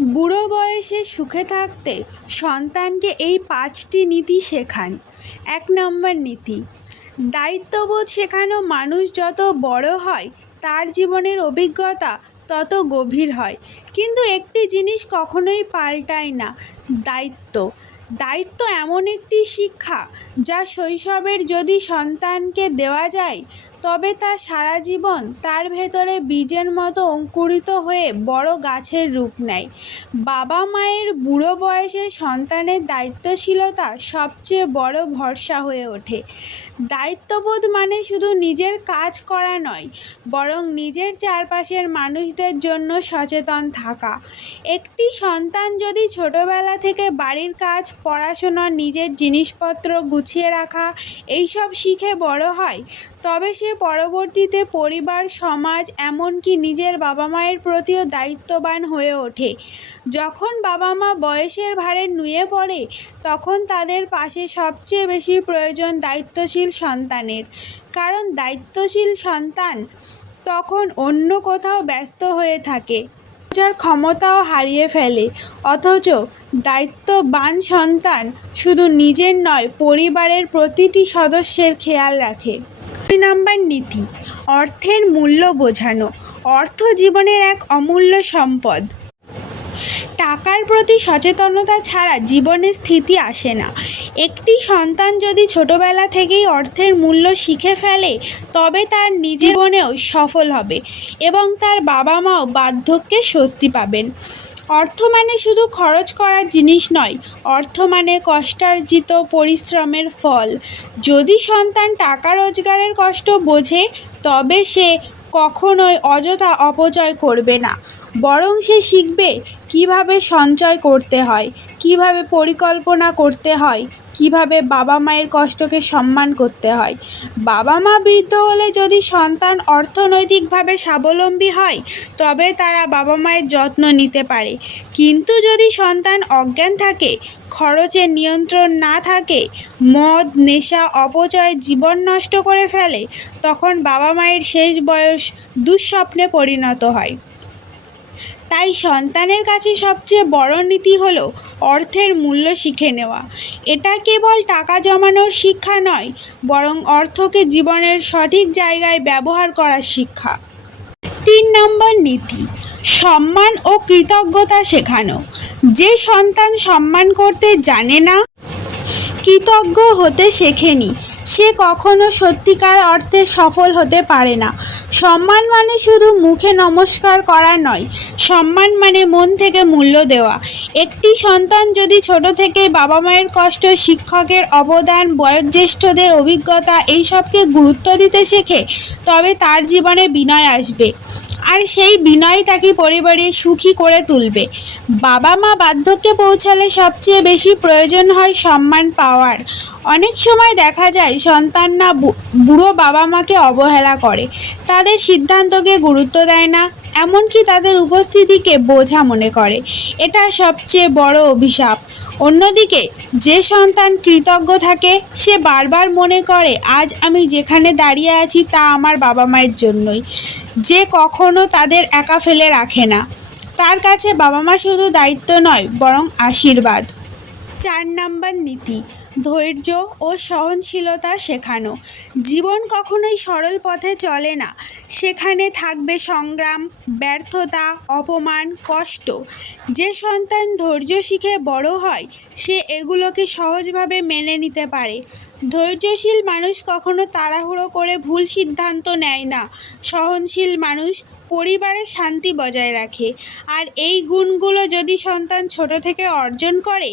বুড়ো বয়সে সুখে থাকতে সন্তানকে এই পাঁচটি নীতি শেখান। এক নম্বর নীতি, দায়িত্ববোধ শেখানো মানুষ যত বড় হয়, তার জীবনের অভিজ্ঞতা তত গভীর হয়। কিন্তু একটি জিনিস কখনোই পাল্টায় না, দায়িত্ব। দায়িত্ব এমন একটি শিক্ষা যা শৈশবের যদি সন্তানকে দেওয়া যায় তবে তা সারা জীবন তার ভেতরে বীজের মতো অঙ্কুরিত হয়ে বড় গাছের রূপ নেয়। বাবা মায়ের বুড়ো বয়সে সন্তানের দায়িত্বশীলতা সবচেয়ে বড় ভরসা হয়ে ওঠে। দায়িত্ববোধ মানে শুধু নিজের কাজ করা নয়, বরং নিজের চারপাশের মানুষদের জন্য সচেতন থাকা। একটি সন্তান যদি ছোটোবেলা থেকে বাড়ির কাজ, পড়াশোনা, নিজের জিনিসপত্র গুছিয়ে রাখা, এইসব শিখে বড় হয়, তবে সে পরবর্তীতে পরিবার, সমাজ, এমনকি নিজের বাবা মায়ের প্রতিও দায়িত্ববান হয়ে ওঠে। যখন বাবা মা বয়সের ভারে নুয়ে পড়ে, তখন তাদের পাশে সবচেয়ে বেশি প্রয়োজন দায়িত্বশীল সন্তানের। কারণ দায়িত্বশীল সন্তান তখন অন্য কোথাও ব্যস্ত হয়ে থাকে। বোঝার ক্ষমতাও হারিয়ে ফেলে। অথচ দায়িত্ববান সন্তান শুধু নিজের নয়, পরিবারের প্রতিটি সদস্যের খেয়াল রাখে। নম্বর নীতি, অর্থের মূল্য বোঝানো, অর্থ জীবনের এক অমূল্য সম্পদ। টাকার প্রতি সচেতনতা ছাড়া জীবনে স্থিতি আসে না। একটি সন্তান যদি ছোটবেলা থেকেই অর্থের মূল্য শিখে ফেলে, তবে তার নিজের জীবনেও সফল হবে এবং তার বাবা মাও বার্ধক্যে স্বস্তি পাবেন। অর্থ মানে শুধু খরচ করার জিনিস নয়, অর্থ মানে কষ্টার্জিত পরিশ্রমের ফল। যদি সন্তান টাকা রোজগারের কষ্ট বোঝে, তবে সে কখনোই অযথা অপচয় করবে না। বরং সে শিখবে কীভাবে সঞ্চয় করতে হয়? কীভাবে পরিকল্পনা করতে হয়? কীভাবে বাবা মায়ের কষ্টকে সম্মান করতে হয়? বাবা মা বৃদ্ধ হলে যদি সন্তান অর্থনৈতিকভাবে স্বাবলম্বী হয়, তবে তারা বাবা মায়ের যত্ন নিতে পারে। কিন্তু যদি সন্তান অজ্ঞান থাকে, খরচের নিয়ন্ত্রণ না থাকে, মদ, নেশা, অপচয়, জীবন নষ্ট করে ফেলে, তখন বাবা মায়ের শেষ বয়স দুঃস্বপ্নে পরিণত হয়। তাই সন্তানের কাছে সবচেয়ে বড় নীতি হলো অর্থের মূল্য শিখে নেওয়া। এটা কেবল টাকা জমানোর শিক্ষা নয়, বরং অর্থকে জীবনের সঠিক জায়গায় ব্যবহার করার শিক্ষা। তিন নম্বর নীতি, সম্মান ও কৃতজ্ঞতা শেখানো। যে সন্তান সম্মান করতে জানে না, কৃতজ্ঞ হতে শেখেনি সে কখনো সত্যিকার অর্থে সফল হতে পারে না। সম্মান মানে শুধু মুখে নমস্কার করা নয়, সম্মান মানে মন থেকে মূল্য দেওয়া। একটি সন্তান যদি ছোট থেকে বাবা মায়ের কষ্ট, শিক্ষকের অবদান, বয়োজ্যেষ্ঠদের অভিজ্ঞতা, এইসবকে গুরুত্ব দিতে শেখে, তবে তার জীবনে বিনয় আসবে। আর সেই বিনয় তাকে পরিবারে সুখী করে তুলবে। বাবা মা বার্ধক্যে পৌঁছালে সবচেয়ে বেশি প্রয়োজন হয় সম্মান পাওয়ার। অনেক সময় দেখা যায় সন্তানরা বুড়ো বাবা মাকে অবহেলা করে। তাদের সিদ্ধান্তকে গুরুত্ব দেয় না। এমনকি তাদের উপস্থিতিকে বোঝা মনে করে। এটা সবচেয়ে বড় অভিশাপ। অন্যদিকে, যে সন্তান কৃতজ্ঞ থাকে, সে বারবার মনে করে, আজ আমি যেখানে দাঁড়িয়ে আছি, তা আমার বাবা মায়ের জন্যই। যে কখনো তাদের একা ফেলে রাখে না। তার কাছে বাবা মা শুধু দায়িত্ব নয়, বরং আশীর্বাদ। চার নাম্বার নীতি। ধৈর্য ও সহনশীলতা শেখানো। জীবন কখনোই সরল পথে চলে না। সেখানে থাকবে সংগ্রাম, ব্যর্থতা, অপমান, কষ্ট। যে সন্তান ধৈর্য শিখে বড় হয়, সে এগুলোকে সহজভাবে মেনে নিতে পারে। ধৈর্যশীল মানুষ কখনো তাড়াহুড়ো করে ভুল সিদ্ধান্ত নেয় না। সহনশীল মানুষ পরিবারের শান্তি বজায় রাখে। আর এই গুণগুলো যদি সন্তান ছোট থেকে অর্জন করে,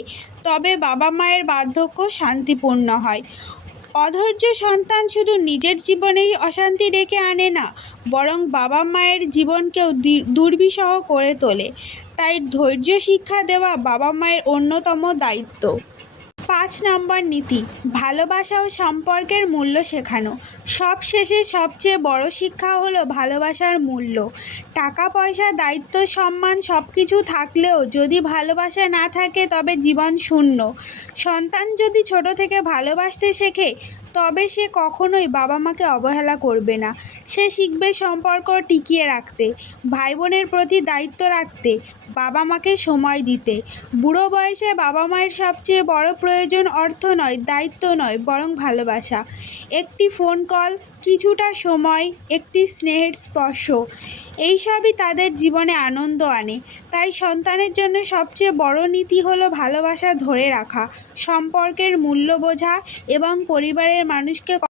তবে বাবা মায়ের বার্ধক্য শান্তিপূর্ণ হয়। অধৈর্য সন্তান শুধু নিজের জীবনেই অশান্তি ডেকে আনে না, বরং বাবা মায়ের জীবনকেও দুর্বিষহ করে তোলে। তাই ধৈর্য শিক্ষা দেওয়া বাবা মায়ের অন্যতম দায়িত্ব। পাঁচ নম্বর নীতি, ভালোবাসা ও সম্পর্কের মূল্য শেখানো। সব শেষে সবচেয়ে বড় শিক্ষা হলো ভালোবাসার মূল্য। টাকা, পয়সা, দায়িত্ব, সম্মান সব কিছু থাকলেও যদি ভালোবাসা না থাকে তবে জীবন শূন্য। সন্তান যদি ছোট থেকে ভালোবাসতে শেখে তবে সে কখনোই বাবা মাকে অবহেলা করবে না। সে শিখবে সম্পর্ক টিকিয়ে রাখতে ভাই বোনের প্রতি দায়িত্ব রাখতে বাবা মাকে সময় দিতে। বুড়ো বয়সে বাবা মায়ের সবচেয়ে বড় প্রয়োজন অর্থ নয়, দায়িত্ব নয়, বরং ভালোবাসা। একটি ফোন কল কিছুটা সময় একটি স্নেহের স্পর্শ। এইসবই তাদের জীবনে আনন্দ আনে। তাই সন্তানের জন্য সবচেয়ে বড় নীতি হলো ভালোবাসা ধরে রাখা, সম্পর্কের মূল্য বোঝা এবং পরিবারের মানুষকে